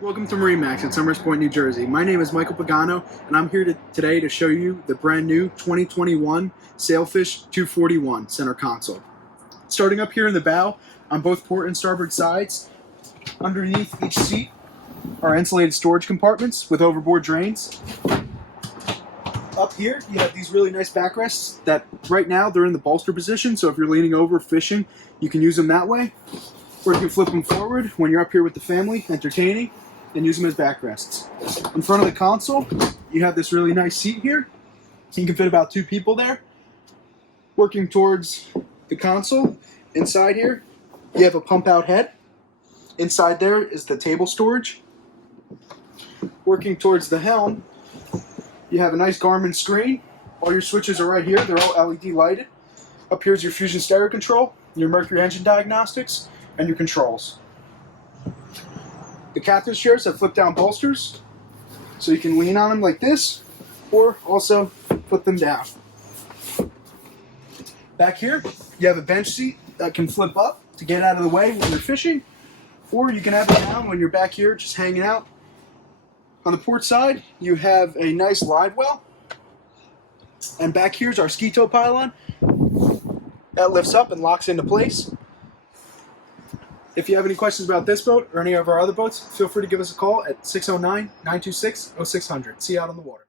Welcome to MarineMax in Summers Point, New Jersey. My name is Michael Pagano, and I'm here today to show you the brand new 2021 Sailfish 241 center console. Starting up here in the bow, on both port and starboard sides, underneath each seat are insulated storage compartments with overboard drains. Up here, you have these really nice backrests that right now they're in the bolster position, so if you're leaning over fishing, you can use them that way. Or you can flip them forward when you're up here with the family, entertaining, and use them as backrests. In front of the console, you have this really nice seat here. You can fit about 2 people there. Working towards the console, inside here, you have a pump out head. Inside there is the table storage. Working towards the helm, you have a nice Garmin screen. All your switches are right here. They're all LED lighted. Up here is your fusion stereo control, your Mercury engine diagnostics, and your controls. The captain chairs have flip down bolsters, so you can lean on them like this, or also put them down. Back here, you have a bench seat that can flip up to get out of the way when you're fishing, or you can have it down when you're back here just hanging out. On the port side, you have a nice live well, and back here's our ski tow pylon that lifts up and locks into place. If you have any questions about this boat or any of our other boats, feel free to give us a call at 609-926-0600. See you out on the water.